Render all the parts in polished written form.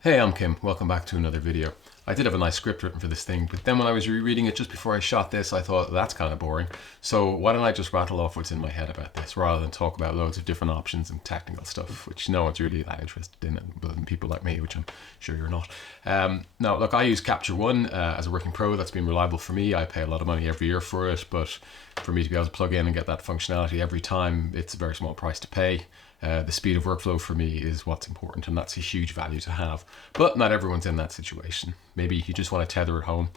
Hey, I'm Kim. Welcome back to another video. I did have a nice script written for this thing, but then when I was rereading it just before I shot this, I thought that's kind of boring. So why don't I just rattle off what's in my head about this rather than talk about loads of different options and technical stuff, which no one's really that interested in, other than people like me, which I'm sure you're not. Now, look, I use Capture One as a working pro. That's been reliable for me. I pay a lot of money every year for it, but for me to be able to plug in and get that functionality every time, it's a very small price to pay. The speed of workflow for me is what's important, and that's a huge value to have. But not everyone's in that situation. Maybe you just want to tether at home.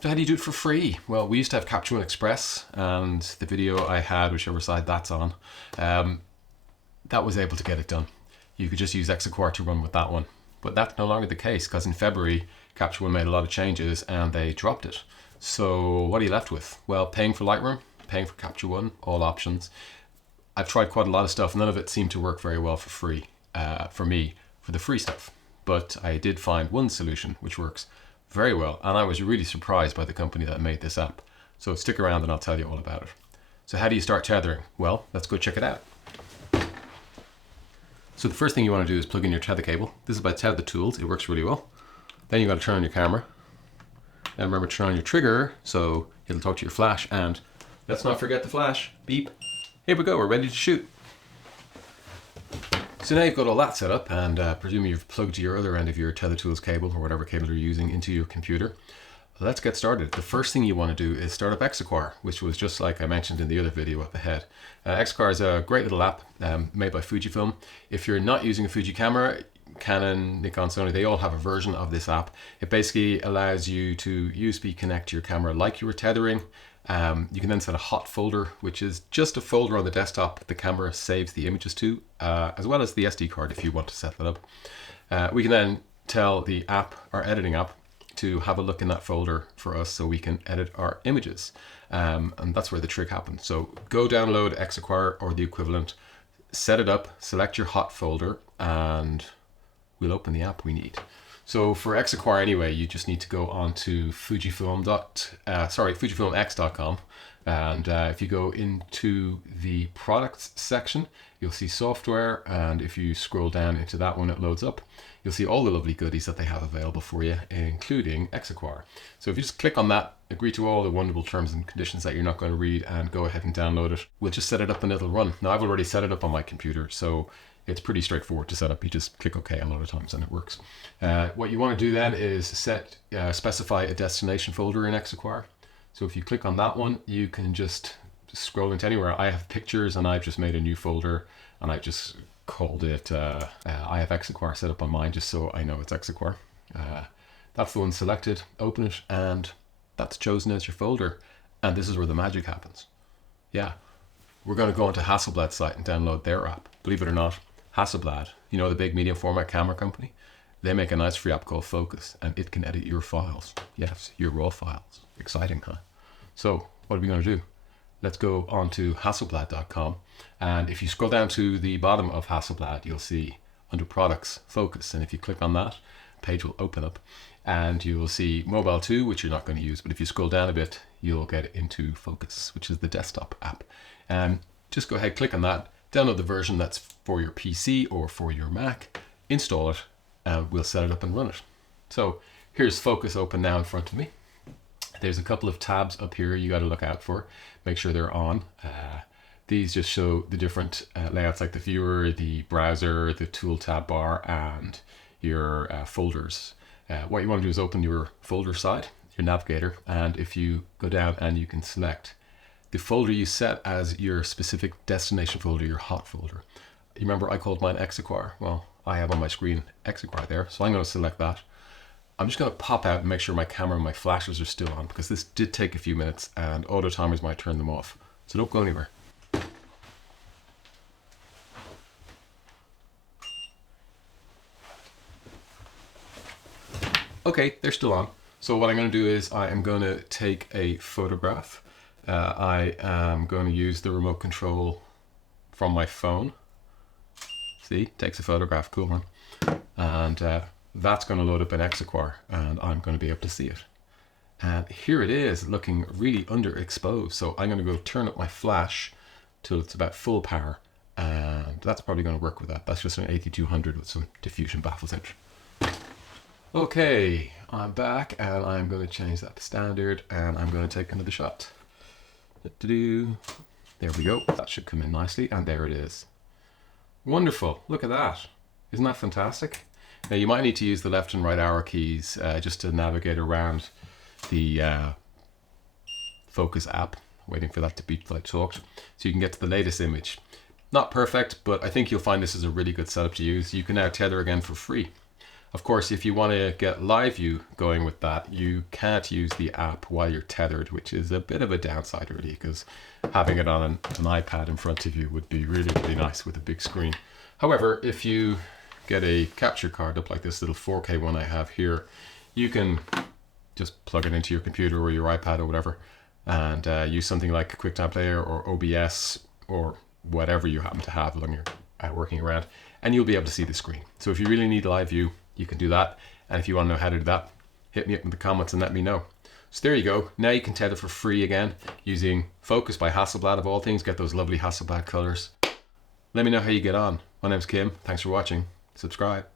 So how do you do it for free? Well, we used to have Capture One Express, and the video I had, whichever side that's on, that was able to get it done. You could just use Exar to run with that one. But that's no longer the case, because in February, Capture One made a lot of changes and they dropped it. So what are you left with? Well, paying for Lightroom, paying for Capture One, all options. I've tried quite a lot of stuff. None of it seemed to work very well for free, for me, for the free stuff. But I did find one solution which works very well, and I was really surprised by the company that made this app. So stick around and I'll tell you all about it. So how do you start tethering? Well, let's go check it out. So the first thing you want to do is plug in your tether cable. This is by Tether Tools. It works really well. Then you got to turn on your camera. And remember to turn on your trigger so it'll talk to your flash. And let's not forget the flash. Beep. Here we go, we're ready to shoot. So now you've got all that set up, and presumably you've plugged your other end of your Tether Tools cable or whatever cable you're using into your computer. Let's get started. The first thing you want to do is start up Exar, which was just like I mentioned in the other video up ahead. Exar is a great little app made by Fujifilm. If you're not using a Fuji camera, Canon, Nikon, Sony, they all have a version of this app. It basically allows you to USB connect your camera like you were tethering. You can then set a hot folder, which is just a folder on the desktop the camera saves the images to, as well as the SD card if you want to set that up. We can then tell the app, our editing app, to have a look in that folder for us so we can edit our images. And that's where the trick happens. So go download Exar or the equivalent, set it up, select your hot folder, and we'll open the app we need. So for Exar anyway, you just need to go on to Fujifilmx.com, and if you go into the products section, you'll see software, and if you scroll down into that one, it loads up. You'll see all the lovely goodies that they have available for you, including Exar. So if you just click on that, agree to all the wonderful terms and conditions that you're not going to read, and go ahead and download it, we'll just set it up and it'll run. Now I've already set it up on my computer, so it's pretty straightforward to set up. You just click OK a lot of times and it works. What you want to do then is specify a destination folder in Exar. So if you click on that one, you can just scroll into anywhere. I have pictures and I've just made a new folder and I just called it, I have Exar set up on mine just so I know it's Exar. That's the one selected, open it, and that's chosen as your folder. And this is where the magic happens. Yeah, we're going to go onto Hasselblad's site and download their app. Believe it or not, Hasselblad, you know, the big medium format camera company, they make a nice free app called Focus, and it can edit your files. Yes, your raw files. Exciting, huh? So what are we going to do? Let's go on to Hasselblad.com, and if you scroll down to the bottom of Hasselblad, you'll see under products, Focus, and if you click on that, the page will open up, and you will see Mobile 2, which you're not going to use, but if you scroll down a bit, you'll get into Focus, which is the desktop app. And just go ahead, click on that, download the version that's for your PC or for your Mac, install it, and we'll set it up and run it. So here's Focus open now in front of me. There's a couple of tabs up here you got to look out for. Make sure they're on. These just show the different layouts like the viewer, the browser, the tool tab bar, and your folders. What you want to do is open your folder side, your navigator, and if you go down and you can select the folder you set as your specific destination folder, your hot folder. You remember I called mine Exar. Well, I have on my screen Exar there, so I'm going to select that. I'm just going to pop out and make sure my camera and my flashes are still on because this did take a few minutes and auto timers might turn them off. So don't go anywhere. Okay, they're still on. So what I'm going to do is I am going to take a photograph. I am going to use the remote control from my phone. See, takes a photograph, cool, man. And that's going to load up in Exar and I'm going to be able to see it. And here it is looking really underexposed. So I'm going to go turn up my flash till it's about full power. And that's probably going to work with that. That's just an 8200 with some diffusion baffles in it. Okay, I'm back and I'm going to change that to standard and I'm going to take another shot. There we go. That should come in nicely, and there it is. Wonderful. Look at that. Isn't that fantastic? Now you might need to use the left and right arrow keys just to navigate around the Focus app, waiting for that to beep like I talked, so you can get to the latest image. Not perfect, but I think you'll find this is a really good setup to use. You can now tether again for free. Of course, if you want to get live view going with that, you can't use the app while you're tethered, which is a bit of a downside really, because having it on an iPad in front of you would be really, really nice with a big screen. However, if you get a capture card up like this little 4K one I have here, you can just plug it into your computer or your iPad or whatever, and use something like QuickTime Player or OBS or whatever you happen to have when you're working around, and you'll be able to see the screen. So if you really need live view, you can do that. And if you want to know how to do that, hit me up in the comments and let me know. So there you go. Now you can tether for free again using Focus by Hasselblad of all things. Get those lovely Hasselblad colors. Let me know how you get on. My name's Kim. Thanks for watching. Subscribe.